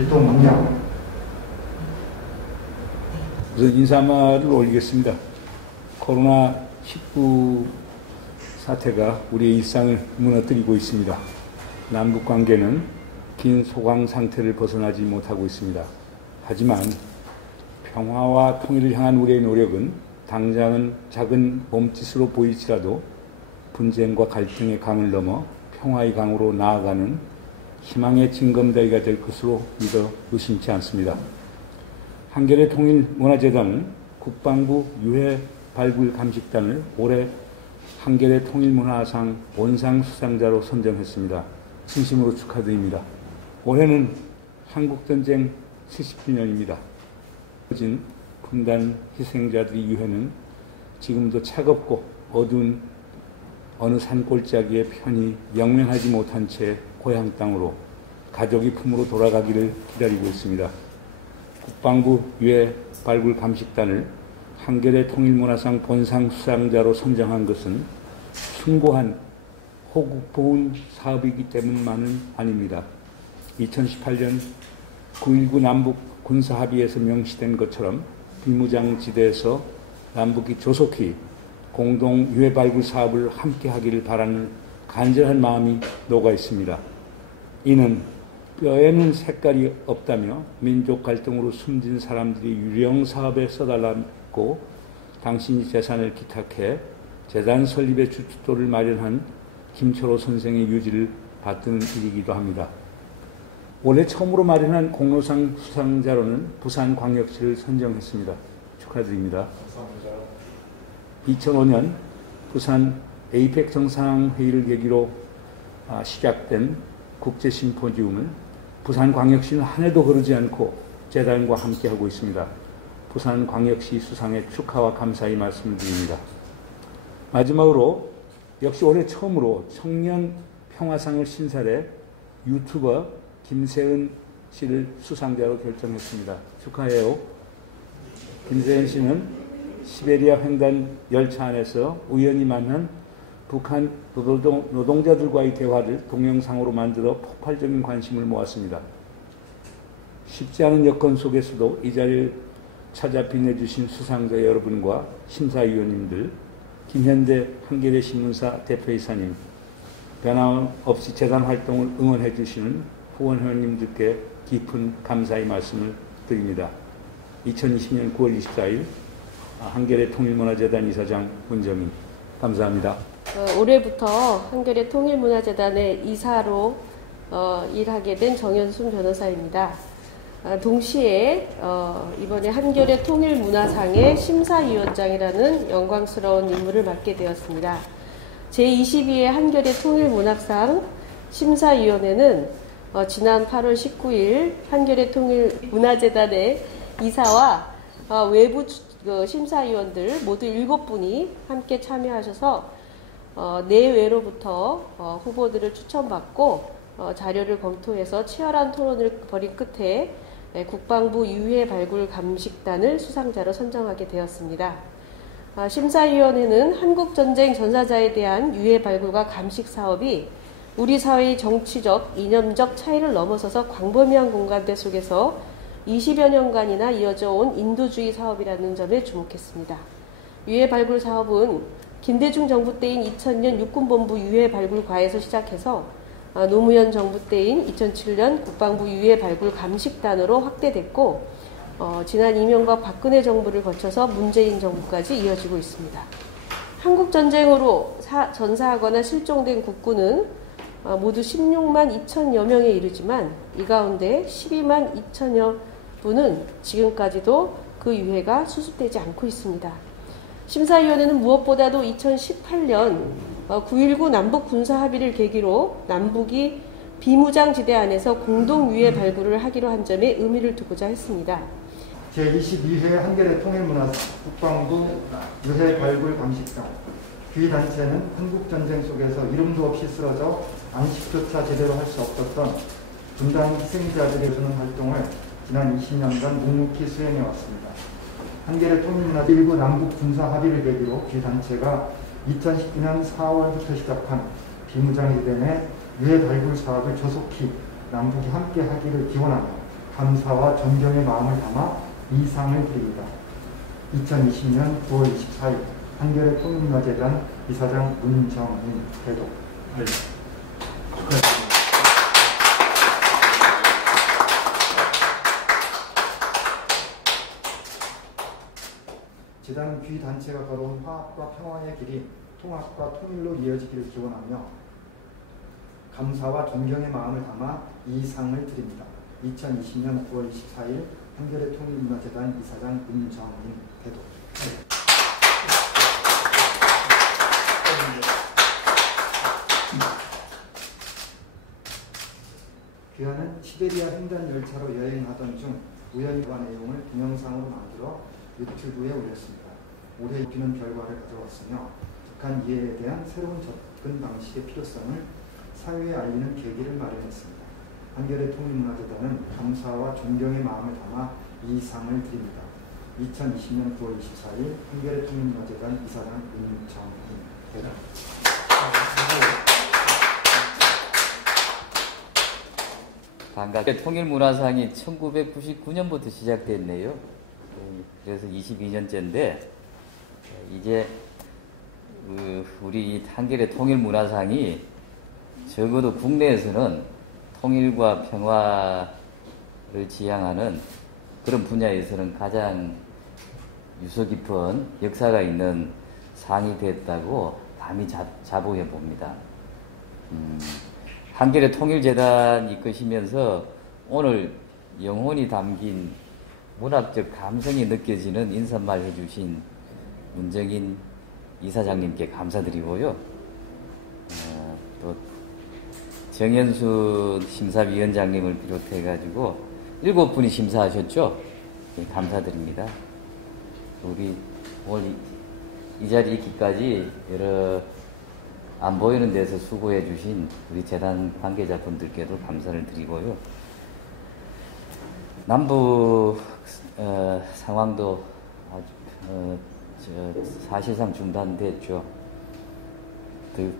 일동문양. 우선 인사말을 올리겠습니다. 코로나19 사태가 우리의 일상을 무너뜨리고 있습니다. 남북 관계는 긴 소강 상태를 벗어나지 못하고 있습니다. 하지만 평화와 통일을 향한 우리의 노력은 당장은 작은 몸짓으로 보일지라도 분쟁과 갈등의 강을 넘어 평화의 강으로 나아가는 희망의 징검다리가 될 것으로 믿어 의심치 않습니다. 한겨레 통일문화재단은 국방부 유해 발굴 감식단을 올해 한겨레 통일문화상 본상 수상자로 선정했습니다. 진심으로 축하드립니다. 올해는 한국전쟁 70주년입니다. 진 분단 희생자들의 유해는 지금도 차갑고 어두운 어느 산골짜기에 편히 영면하지 못한 채 고향 땅으로 가족의 품으로 돌아가기를 기다리고 있습니다. 국방부 유해 발굴 감식단을 한겨레 통일문화상 본상 수상자로 선정한 것은 숭고한 호국보훈 사업이기 때문만은 아닙니다. 2018년 9.19 남북 군사합의에서 명시된 것처럼 비무장지대에서 남북이 조속히 공동 유해 발굴 사업을 함께 하기를 바라는 간절한 마음이 녹아 있습니다. 이는 뼈에는 색깔이 없다며 민족 갈등으로 숨진 사람들이 유령 사업에 써달라고 당신이 재산을 기탁해 재단 설립의 주춧돌을 마련한 김철호 선생의 유지를 받드는 일이기도 합니다. 올해 처음으로 마련한 공로상 수상자로는 부산광역시를 선정했습니다. 축하드립니다. 감사합니다. 2005년 부산 에이펙 정상회의를 계기로 시작된 국제심포지움을 부산광역시는 한 해도 거르지 않고 재단과 함께하고 있습니다. 부산광역시 수상에 축하와 감사의 말씀을 드립니다. 마지막으로 역시 올해 처음으로 청년 평화상을 신설해 유튜버 김세은 씨를 수상자로 결정했습니다. 축하해요. 김세은 씨는 시베리아 횡단 열차 안에서 우연히 만난 북한 노동자들과의 대화를 동영상으로 만들어 폭발적인 관심을 모았습니다. 쉽지 않은 여건 속에서도 이 자리를 찾아 빛내주신 수상자 여러분과 심사위원님들, 김현대 한겨레 신문사 대표이사님, 변함없이 재단 활동을 응원해 주시는 후원회원님들께 깊은 감사의 말씀을 드립니다. 2020년 9월 24일 한겨레 통일문화재단 이사장 문정인, 감사합니다. 올해부터 한겨레 통일문화재단의 이사로 일하게 된 정현순 변호사입니다. 동시에 이번에 한겨레 통일문화상의 심사위원장이라는 영광스러운 임무를 맡게 되었습니다. 제22회 한겨레 통일문학상 심사위원회는 지난 8월 19일 한겨레 통일문화재단의 이사와 외부 심사위원들 모두 7분이 함께 참여하셔서 내외로부터 후보들을 추천받고 자료를 검토해서 치열한 토론을 벌인 끝에 국방부 유해 발굴 감식단을 수상자로 선정하게 되었습니다. 심사위원회는 한국전쟁 전사자에 대한 유해 발굴과 감식 사업이 우리 사회의 정치적, 이념적 차이를 넘어서서 광범위한 공간대 속에서 20여 년간이나 이어져 온 인도주의 사업이라는 점에 주목했습니다. 유해 발굴 사업은 김대중 정부 때인 2000년 육군본부 유해 발굴과에서 시작해서 노무현 정부 때인 2007년 국방부 유해 발굴 감식단으로 확대됐고 지난 이명박 박근혜 정부를 거쳐서 문재인 정부까지 이어지고 있습니다. 한국전쟁으로 전사하거나 실종된 국군은 모두 16만 2천여 명에 이르지만 이 가운데 12만 2천여 분은 지금까지도 그 유해가 수습되지 않고 있습니다. 심사위원회는 무엇보다도 2018년 9.19 남북 군사합의를 계기로 남북이 비무장지대 안에서 공동 유해 발굴을 하기로 한 점에 의미를 두고자 했습니다. 제22회 한겨레 통일문화상 국방부 유해 발굴 감식단. 이 단체는 한국전쟁 속에서 이름도 없이 쓰러져 안식조차 제대로 할 수 없었던 분단 희생자들에 주는 활동을 지난 20년간 묵묵히 수행해 왔습니다. 한겨레 통일문화 1구 남북 군사 합의를 계기로 이 단체가 2019년 4월부터 시작한 비무장지대 내 유해 발굴 사업을 조속히 남북이 함께 하기를 기원하며 감사와 존경의 마음을 담아 이 상을 드립니다. 2020년 9월 24일 한겨레 통일문화재단 이사장 문정인 대도. 네. 재단 귀단체가 걸어온 화합과 평화의 길이 통합과 통일로 이어지기를 기원하며 감사와 존경의 마음을 담아 이 상을 드립니다. 2020년 9월 24일 한겨레 통일문화재단 이사장 문정인 대도. 귀하는 시베리아 횡단 열차로 여행하던 중 우연히 그 내용을 동영상으로 만들어 유튜브에 올렸습니다. 올해 높이는 결과를 가져왔으며 북한 이해에 대한 새로운 접근 방식의 필요성을 사회에 알리는 계기를 마련했습니다. 한겨레 통일문화재단은 감사와 존경의 마음을 담아 이 상을 드립니다. 2020년 9월 24일 한겨레 통일문화재단 이사장 문정인 대도. 반갑게 통일문화상이 1999년부터 시작됐네요. 그래서 22년째인데 이제 우리 한겨레 통일문화상이 적어도 국내에서는 통일과 평화를 지향하는 그런 분야에서는 가장 유서 깊은 역사가 있는 상이 됐다고 감히 자부해 봅니다. 한겨레 통일재단 이끄시면서 오늘 영혼이 담긴 문학적 감성이 느껴지는 인사말 해주신 문정인 이사장님께 감사드리고요. 또 정현수 심사위원장님을 비롯해가지고 7분이 심사하셨죠? 네, 감사드립니다. 우리 오늘 이 자리에 있기까지 여러 안 보이는 데서 수고해 주신 우리 재단 관계자분들께도 감사를 드리고요. 남북 상황도 사실상 중단됐죠.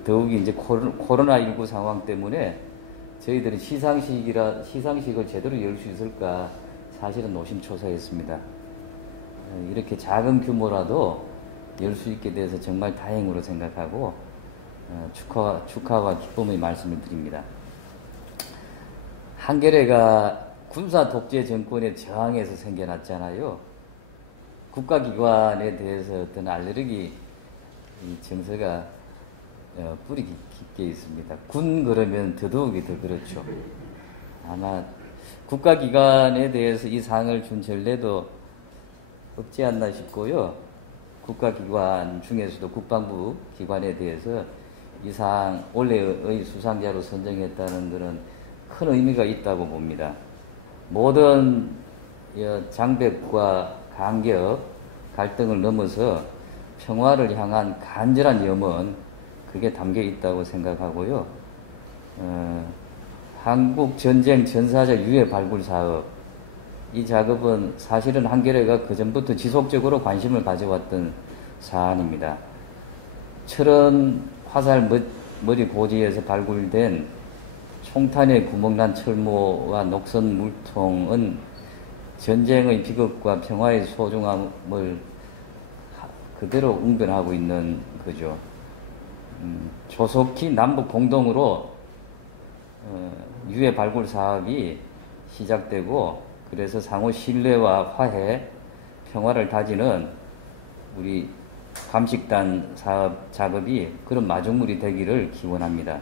더욱이 이제 코로나19 상황 때문에 저희들이 시상식을 제대로 열 수 있을까 사실은 노심초사했습니다. 이렇게 작은 규모라도 열 수 있게 돼서 정말 다행으로 생각하고 축하와 기쁨의 말씀을 드립니다. 한겨레가 군사 독재 정권에 저항해서 생겨났잖아요. 국가기관에 대해서 어떤 알레르기 정서가 뿌리 깊게 있습니다. 군 그러면 더더욱이 더 그렇죠. 아마 국가기관에 대해서 이 상을 준 전례도 없지 않나 싶고요. 국가기관 중에서도 국방부 기관에 대해서 이 상 올해의 수상자로 선정했다는 것은 큰 의미가 있다고 봅니다. 모든 장벽과 간격, 갈등을 넘어서 평화를 향한 간절한 염원, 그게 담겨 있다고 생각하고요. 한국 전쟁 전사자 유해 발굴 사업, 이 작업은 사실은 한겨레가 그전부터 지속적으로 관심을 가져왔던 사안입니다. 철원 화살 머리 고지에서 발굴된 총탄에 구멍난 철모와 녹슨 물통은 전쟁의 비극과 평화의 소중함을 그대로 웅변하고 있는 거죠. 조속히 남북 공동으로 유해 발굴 사업이 시작되고 그래서 상호 신뢰와 화해, 평화를 다지는 우리 감식단 사업 작업이 그런 마중물이 되기를 기원합니다.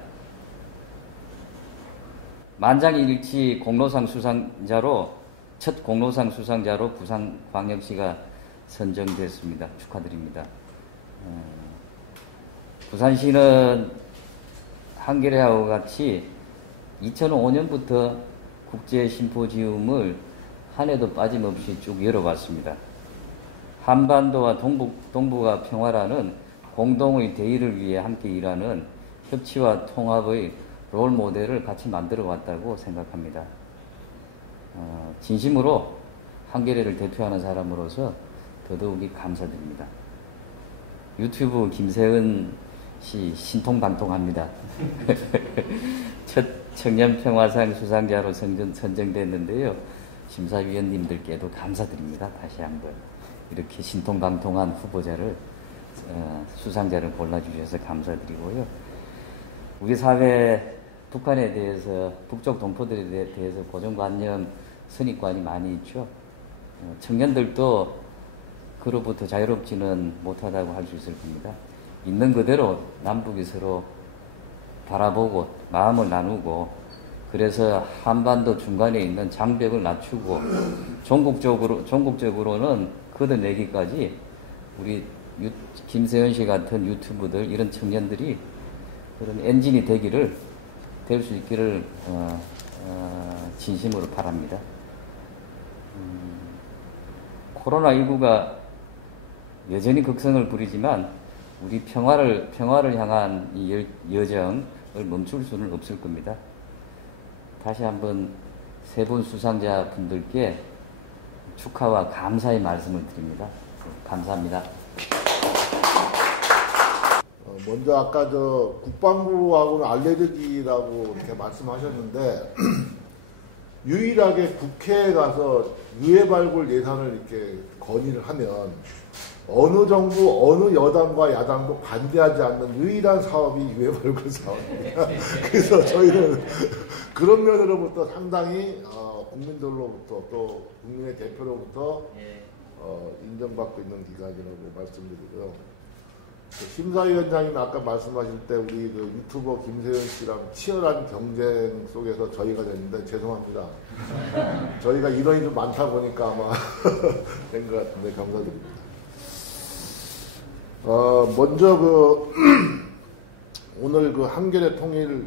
만장일치 공로상 수상자로 첫 공로상 수상자로 부산광역시가 선정됐습니다. 축하드립니다. 부산시는 한겨레하고 같이 2005년부터 국제심포지움을 한 해도 빠짐없이 쭉 열어왔습니다. 한반도와 동북아 평화라는 공동의 대의를 위해 함께 일하는 협치와 통합의 롤 모델을 같이 만들어 왔다고 생각합니다. 진심으로 한겨레를 대표하는 사람으로서 더더욱이 감사드립니다. 유튜브 김세은 씨 신통방통합니다. 첫 청년평화상 수상자로 선정됐는데요. 심사위원님들께도 감사드립니다. 다시 한번 이렇게 신통방통한 후보자를 수상자를 골라주셔서 감사드리고요. 우리 사회 북한에 대해서 북쪽 동포들에 대해서 고정관념 선입관이 많이 있죠. 청년들도 그로부터 자유롭지는 못하다고 할 수 있을 겁니다. 있는 그대로 남북이 서로 바라보고 마음을 나누고 그래서 한반도 중간에 있는 장벽을 낮추고 전국적으로는 걷어내기까지 우리 김세현 씨 같은 유튜브들 이런 청년들이 그런 엔진이 될 수 있기를 진심으로 바랍니다. 코로나19가 여전히 극성을 부리지만 우리 평화를 향한 이 여정을 멈출 수는 없을 겁니다. 다시 한번 세 분 수상자 분들께 축하와 감사의 말씀을 드립니다. 감사합니다. 먼저 아까 국방부하고는 알레르기라고 이렇게 말씀하셨는데 유일하게 국회에 가서 유해 발굴 예산을 이렇게 건의를 하면 어느 정부, 어느 여당과 야당도 반대하지 않는 유일한 사업이 유해 발굴 사업입니다. 그래서 저희는 그런 면으로부터 상당히 국민들로부터 또 국민의 대표로부터 인정받고 있는 기관이라고 말씀드리고요. 심사위원장님 아까 말씀하실 때 우리 유튜버 김세현 씨랑 치열한 경쟁 속에서 저희가 됐는데 죄송합니다. 저희가 인원이 좀 많다 보니까 아마 된 것 같은데 감사드립니다. 먼저 오늘 한겨레 통일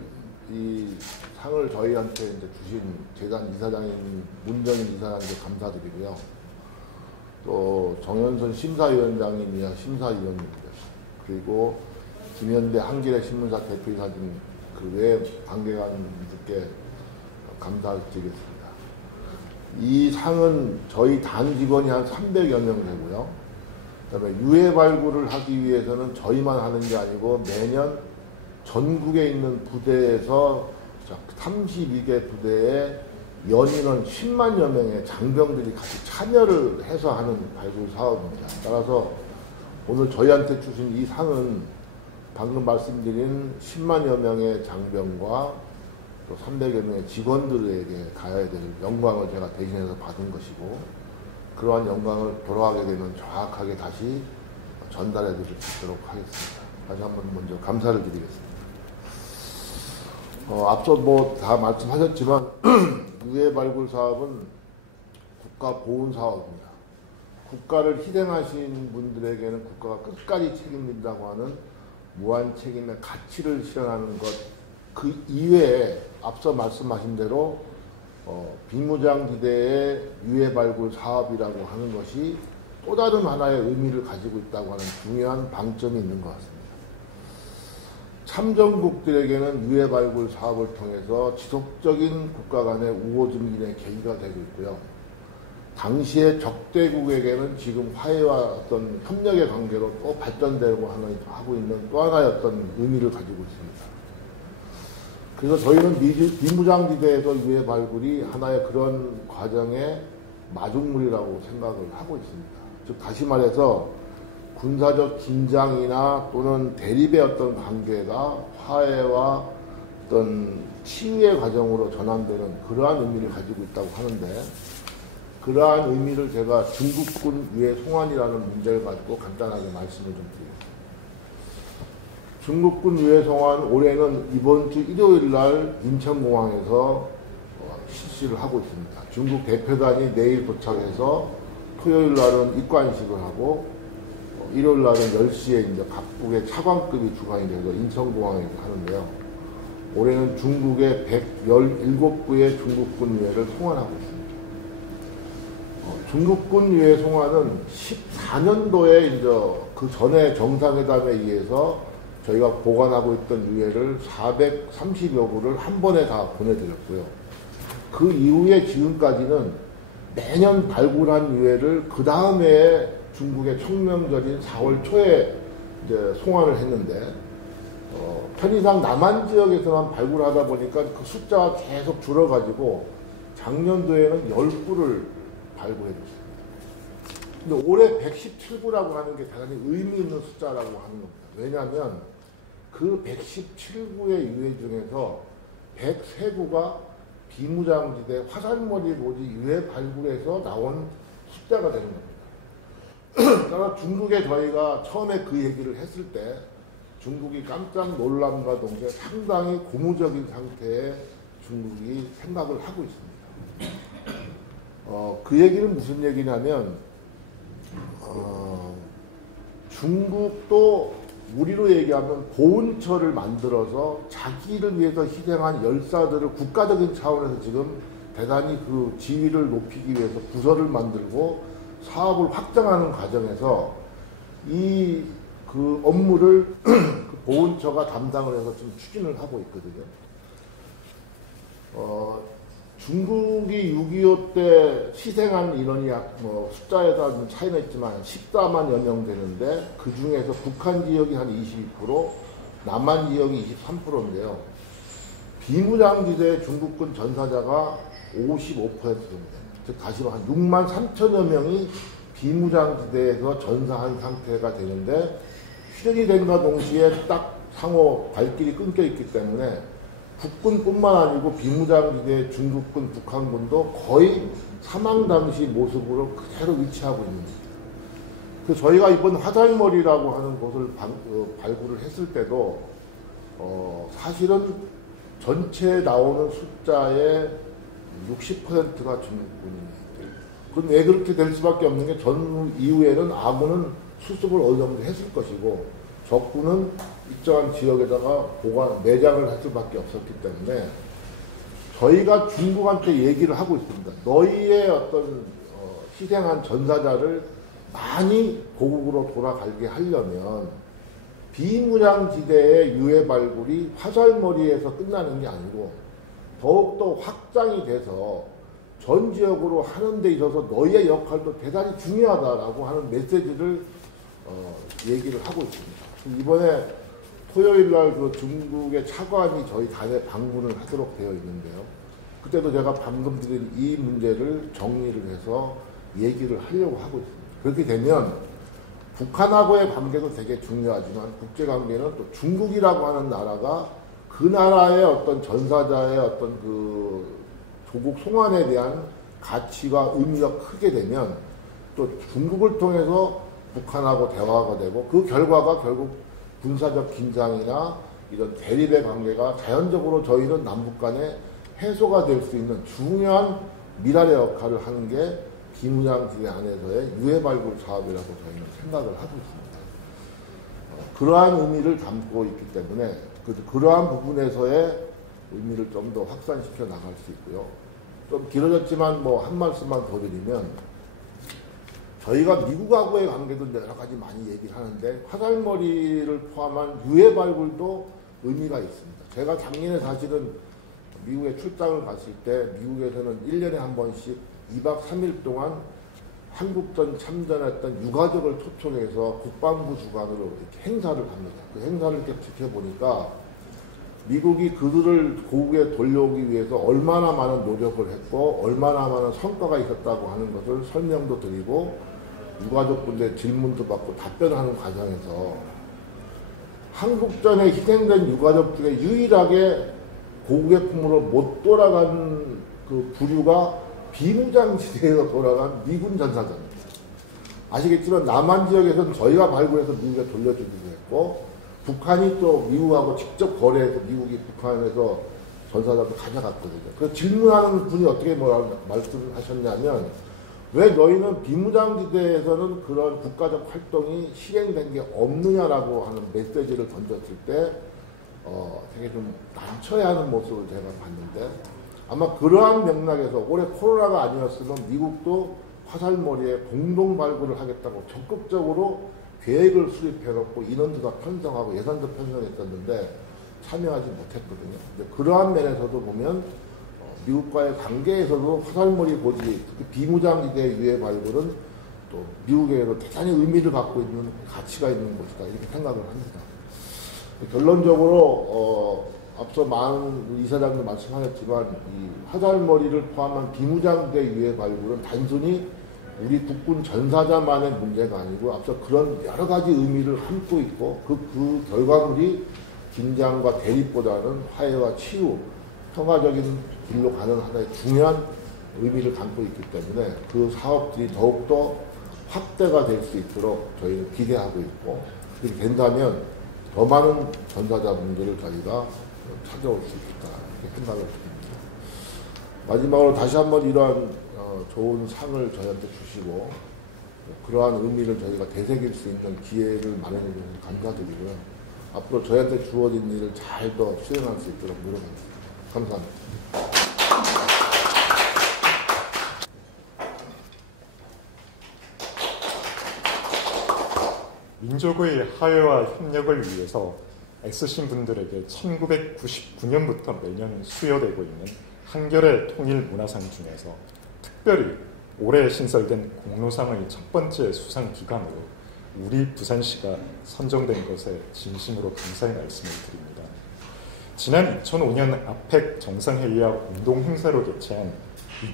이 상을 저희한테 이제 주신 재단 이사장인 문정인 이사장님께 감사드리고요. 또 정현선 심사위원장님이야 심사위원님입니다. 그리고 김현대 한겨레 신문사 대표이사님 그 외 관계관분들께 감사드리겠습니다. 이 상은 저희 단 직원이 한 300여 명 되고요. 그다음에 유해 발굴을 하기 위해서는 저희만 하는 게 아니고 매년 전국에 있는 부대에서 32개 부대에 연인원 10만여 명의 장병들이 같이 참여를 해서 하는 발굴 사업입니다. 따라서 오늘 저희한테 주신 이 상은 방금 말씀드린 10만여 명의 장병과 또 300여 명의 직원들에게 가야 될 영광을 제가 대신해서 받은 것이고 그러한 영광을 돌아가게 되면 정확하게 다시 전달해 드릴 수 있도록 하겠습니다. 다시 한번 먼저 감사를 드리겠습니다. 앞서 다 말씀하셨지만 유해 발굴 사업은 국가 보훈 사업입니다. 국가를 희생하신 분들에게는 국가가 끝까지 책임진다고 하는 무한 책임의 가치를 실현하는 것, 그 이외에 앞서 말씀하신 대로 비무장지대의 유해 발굴 사업이라고 하는 것이 또 다른 하나의 의미를 가지고 있다고 하는 중요한 방점이 있는 것 같습니다. 참전국들에게는 유해 발굴 사업을 통해서 지속적인 국가 간의 우호 증진의 계기가 되고 있고요. 당시의 적대국에게는 지금 화해와 어떤 협력의 관계로 또 발전되고 하고 있는 또 하나의 어떤 의미를 가지고 있습니다. 그래서 저희는 비무장지대에서 유해 발굴이 하나의 그런 과정의 마중물이라고 생각을 하고 있습니다. 즉 다시 말해서 군사적 긴장이나 또는 대립의 어떤 관계가 화해와 어떤 치유의 과정으로 전환되는 그러한 의미를 가지고 있다고 하는데 그러한 의미를 제가 중국군 유해 송환이라는 문제를 가지고 간단하게 말씀을 좀 드리겠습니다. 중국군 유해 송환 올해는 이번 주 일요일 날 인천공항에서 실시를 하고 있습니다. 중국 대표단이 내일 도착해서 토요일 날은 입관식을 하고 일요일 날은 10시에 이제 각국의 차관급이 주관이 돼서 인천공항에서 하는데요. 올해는 중국의 117구의 중국군 유해를 송환하고 있습니다. 중국군 유해 송환은 14년도에 이제 그 전에 정상회담에 의해서 저희가 보관하고 있던 유해를 430여 구를 한 번에 다 보내드렸고요. 그 이후에 지금까지는 매년 발굴한 유해를 그 다음에 중국의 청명절인 4월 초에 이제 송환을 했는데 편의상 남한 지역에서만 발굴하다 보니까 그 숫자가 계속 줄어가지고 작년도에는 10구를 발굴해 줬습니다. 근데 올해 117구라고 하는 게 대단히 의미 있는 숫자라고 하는 겁니다. 왜냐하면 그 117구의 유해 중에서 103구가 비무장지대 화살머리 로지 유해 발굴에서 나온 숫자가 되는 겁니다. 따라 중국에 저희가 처음에 그 얘기를 했을 때 중국이 깜짝 놀람과 동시에 상당히 고무적인 상태의 중국이 생각을 하고 있습니다. 그 얘기는 무슨 얘기냐면 중국도 우리로 얘기하면 보훈처를 만들어서 자기를 위해서 희생한 열사들을 국가적인 차원에서 지금 대단히 그 지위를 높이기 위해서 부서를 만들고 사업을 확장하는 과정에서 이 그 업무를 그 보훈처가 담당을 해서 지금 추진을 하고 있거든요. 중국이 6.25 때 희생한 인원이 숫자에 따라 차이는 있지만 14만여 명 되는데 그 중에서 북한 지역이 한 22%, 남한 지역이 23%인데요. 비무장지대 중국군 전사자가 55%입니다. 즉 다시 말해 6만 3천여 명이 비무장지대에서 전사한 상태가 되는데 휴전이 된과 동시에 딱 상호 발길이 끊겨 있기 때문에 국군뿐만 아니고 비무장지대 중국군, 북한군도 거의 사망 당시 모습으로 그대로 위치하고 있는 겁니다. 그래서 저희가 이번 화살머리라고 하는 곳을 발굴을 했을 때도 사실은 전체에 나오는 숫자의 60%가 중국군입니다. 그럼 왜 그렇게 될 수밖에 없는 게 전 이후에는 아군은 수습을 어느 정도 했을 것이고 적군은 일정한 지역에다가 매장을 할 수밖에 없었기 때문에 저희가 중국한테 얘기를 하고 있습니다. 너희의 어떤 희생한 전사자를 많이 고국으로 돌아가게 하려면 비무장지대의 유해 발굴이 화살머리에서 끝나는 게 아니고 더욱더 확장이 돼서 전 지역으로 하는 데 있어서 너희의 역할도 대단히 중요하다라고 하는 메시지를 얘기를 하고 있습니다. 이번에 토요일날 그 중국의 차관이 저희 단에 방문을 하도록 되어 있는데요. 그때도 제가 방금 드린 이 문제를 정리를 해서 얘기를 하려고 하고 있습니다. 그렇게 되면 북한하고의 관계도 되게 중요하지만 국제관계는 또 중국이라고 하는 나라가 그 나라의 어떤 전사자의 어떤 그 조국 송환에 대한 가치와 의미가 크게 되면 또 중국을 통해서 북한하고 대화가 되고 그 결과가 결국 군사적 긴장이나 이런 대립의 관계가 자연적으로 저희는 남북 간에 해소가 될 수 있는 중요한 미랄의 역할을 하는 게 비무장지대 안에서의 유해 발굴 사업이라고 저희는 생각을 하고 있습니다. 그러한 의미를 담고 있기 때문에 그러한 부분에서의 의미를 좀 더 확산시켜 나갈 수 있고요. 좀 길어졌지만 뭐 한 말씀만 더 드리면 저희가 미국하고의 관계도 여러 가지 많이 얘기를 하는데 화살머리를 포함한 유해 발굴도 의미가 있습니다. 제가 작년에 사실은 미국에 출장을 갔을 때 미국에서는 1년에 한 번씩 2박 3일 동안 한국전 참전했던 유가족을 초청해서 국방부 주관으로 이렇게 행사를 합니다. 그 행사를 이렇게 지켜보니까 미국이 그들을 고국에 돌려오기 위해서 얼마나 많은 노력을 했고 얼마나 많은 성과가 있었다고 하는 것을 설명도 드리고 유가족분들 질문도 받고 답변하는 과정에서 한국전에 희생된 유가족 중에 유일하게 고국의 품으로 못 돌아간 그 부류가 비무장지대에서 돌아간 미군 전사자입니다. 아시겠지만 남한 지역에서는 저희가 발굴해서 미국에 돌려주기도 했고 북한이 또 미국하고 직접 거래해서 미국이 북한에서 전사자도 가져갔거든요. 그 질문하는 분이 어떻게 말씀을 하셨냐면 왜 너희는 비무장지대에서는 그런 국가적 활동이 실행된 게 없느냐라고 하는 메시지를 던졌을 때 되게 좀 난처해 하는 모습을 제가 봤는데 아마 그러한 맥락에서 올해 코로나가 아니었으면 미국도 화살머리에 공동 발굴을 하겠다고 적극적으로 계획을 수립해놓고 인원도 다 편성하고 예산도 편성했었는데 참여하지 못했거든요. 근데 그러한 면에서도 보면 미국과의 관계에서도 화살머리 고지, 특히 비무장지대 유해 발굴은 또 미국에도 대단히 의미를 갖고 있는 가치가 있는 곳이다 이렇게 생각을 합니다. 결론적으로 앞서 많은 이사장도 말씀하셨지만 이 화살머리를 포함한 비무장대 유해 발굴은 단순히 우리 국군 전사자만의 문제가 아니고 앞서 그런 여러 가지 의미를 담고 있고 그 결과물이 긴장과 대립보다는 화해와 치유, 평화적인 길로 가는 하나의 중요한 의미를 담고 있기 때문에 그 사업들이 더욱더 확대가 될 수 있도록 저희는 기대하고 있고 그렇게 된다면 더 많은 전사자분들을 저희가 찾아올 수 있겠다 이렇게 생각을 합니다. 마지막으로 다시 한번 이러한 좋은 상을 저희한테 주시고 그러한 의미를 저희가 되새길 수 있는 기회를 마련해 주셔서 감사드리고요. 앞으로 저희한테 주어진 일을 잘 더 수행할 수 있도록 노력하겠습니다. 감사합니다. 민족의 화해와 협력을 위해서 애쓰신 분들에게 1999년부터 매년 수여되고 있는 한겨레 통일 문화상 중에서 특별히 올해 신설된 공로상의 첫 번째 수상 기관으로 우리 부산시가 선정된 것에 진심으로 감사의 말씀을 드립니다. 지난 2005년 아펙 정상회의와 공동행사로 개최한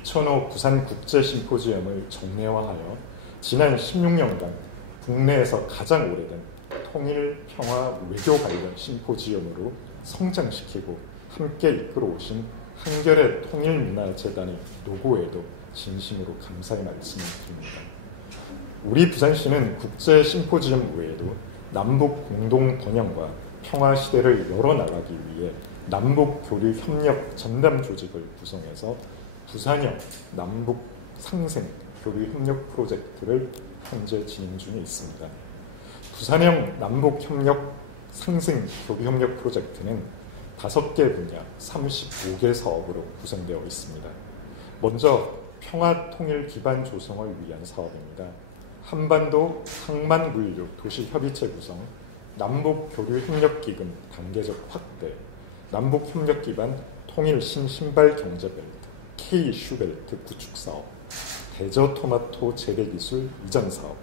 2005 부산국제심포지엄을 정례화하여 지난 16년간 국내에서 가장 오래된 통일, 평화, 외교 관련 심포지엄으로 성장시키고 함께 이끌어오신 한겨레 통일문화재단의 노고에도 진심으로 감사의 말씀을 드립니다. 우리 부산시는 국제 심포지엄 외에도 남북 공동 번영과 평화 시대를 열어나가기 위해 남북 교류 협력 전담 조직을 구성해서 부산형 남북 상생 교류 협력 프로젝트를 현재 진행 중에 있습니다. 부산형 남북 협력 상생 교류 협력 프로젝트는 5개 분야 35개 사업으로 구성되어 있습니다. 먼저 평화 통일 기반 조성을 위한 사업입니다. 한반도 항만 물류 도시 협의체 구성, 남북 교류 협력 기금 단계적 확대, 남북 협력 기반 통일 신신발 경제벨트, K 슈벨트 구축 사업, 대저 토마토 재배 기술 이전 사업,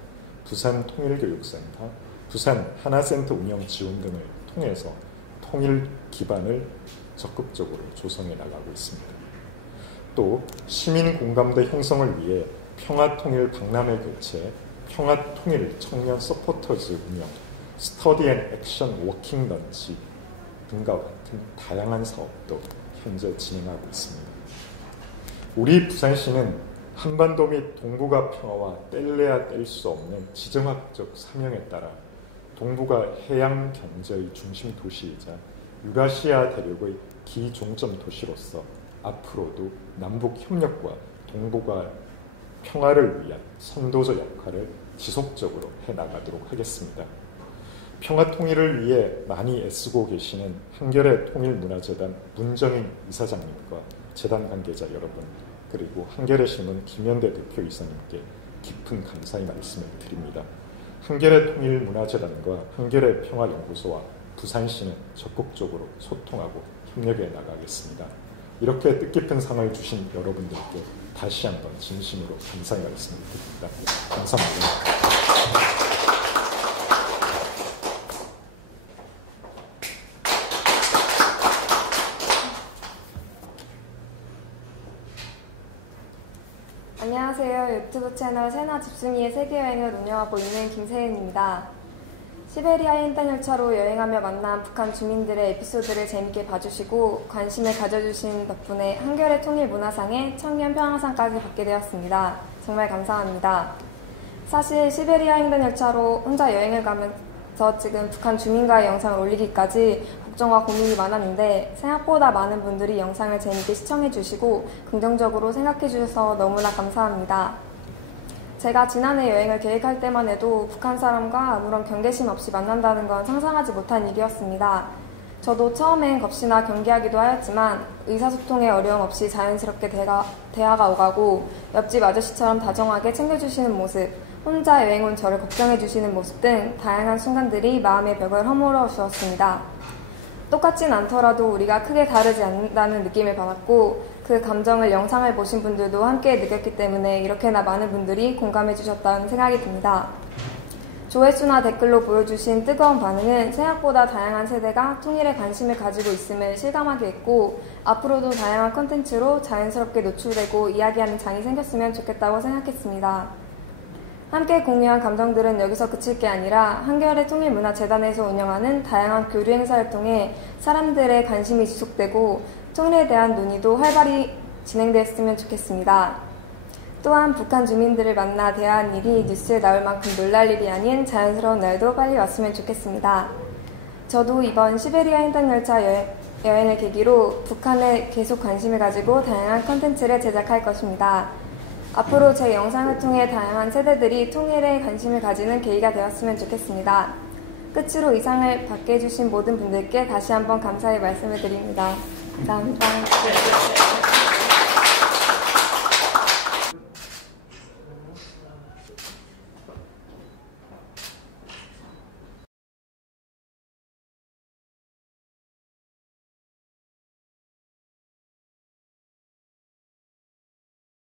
부산 통일교육센터, 부산 하나센터 운영 지원 등을 통해서 통일 기반을 적극적으로 조성해 나가고 있습니다. 또 시민 공감대 형성을 위해 평화통일 박람회 개최, 평화통일 청년 서포터즈 운영, 스터디 앤 액션 워킹 런치 등과 같은 다양한 사업도 현재 진행하고 있습니다. 우리 부산시는 한반도 및 동북아 평화와 뗄래야 뗄 수 없는 지정학적 사명에 따라 동북아 해양 경제의 중심 도시이자 유라시아 대륙의 기종점 도시로서 앞으로도 남북 협력과 동북아 평화를 위한 선도적 역할을 지속적으로 해나가도록 하겠습니다. 평화 통일을 위해 많이 애쓰고 계시는 한겨레 통일문화재단 문정인 이사장님과 재단 관계자 여러분, 그리고 한겨레신문 김현대 대표이사님께 깊은 감사의 말씀을 드립니다. 한겨레 통일문화재단과 한겨레 평화연구소와 부산시는 적극적으로 소통하고 협력해 나가겠습니다. 이렇게 뜻깊은 상을 주신 여러분들께 다시 한번 진심으로 감사의 말씀을 드립니다. 감사합니다. 안녕하세요. 유튜브 채널 세나 집순이의 세계여행을 운영하고 있는 김세은입니다. 시베리아 횡단 열차로 여행하며 만난 북한 주민들의 에피소드를 재밌게 봐주시고 관심을 가져주신 덕분에 한겨레 통일문화상에 청년 평화상까지 받게 되었습니다. 정말 감사합니다. 사실 시베리아 횡단 열차로 혼자 여행을 가면서 지금 북한 주민과의 영상을 올리기까지 걱정과 고민이 많았는데 생각보다 많은 분들이 영상을 재밌게 시청해주시고 긍정적으로 생각해주셔서 너무나 감사합니다. 제가 지난해 여행을 계획할 때만 해도 북한 사람과 아무런 경계심 없이 만난다는 건 상상하지 못한 일이었습니다. 저도 처음엔 겁이나 경계하기도 하였지만 의사소통에 어려움 없이 자연스럽게 대화가 오가고 옆집 아저씨처럼 다정하게 챙겨주시는 모습, 혼자 여행 온 저를 걱정해주시는 모습 등 다양한 순간들이 마음의 벽을 허물어 주었습니다. 똑같진 않더라도 우리가 크게 다르지 않는다는 느낌을 받았고 그 감정을 영상을 보신 분들도 함께 느꼈기 때문에 이렇게나 많은 분들이 공감해 주셨다는 생각이 듭니다. 조회수나 댓글로 보여주신 뜨거운 반응은 생각보다 다양한 세대가 통일에 관심을 가지고 있음을 실감하게 했고 앞으로도 다양한 콘텐츠로 자연스럽게 노출되고 이야기하는 장이 생겼으면 좋겠다고 생각했습니다. 함께 공유한 감정들은 여기서 그칠 게 아니라 한겨레 통일문화재단에서 운영하는 다양한 교류 행사를 통해 사람들의 관심이 지속되고 통일에 대한 논의도 활발히 진행됐으면 좋겠습니다. 또한 북한 주민들을 만나 대화한 일이 뉴스에 나올 만큼 놀랄 일이 아닌 자연스러운 날도 빨리 왔으면 좋겠습니다. 저도 이번 시베리아 횡단열차 여행을 계기로 북한에 계속 관심을 가지고 다양한 콘텐츠를 제작할 것입니다. 앞으로 제 영상을 통해 다양한 세대들이 통일에 관심을 가지는 계기가 되었으면 좋겠습니다. 끝으로 이 상을 받게 해주신 모든 분들께 다시 한번 감사의 말씀을 드립니다. 감사합니다.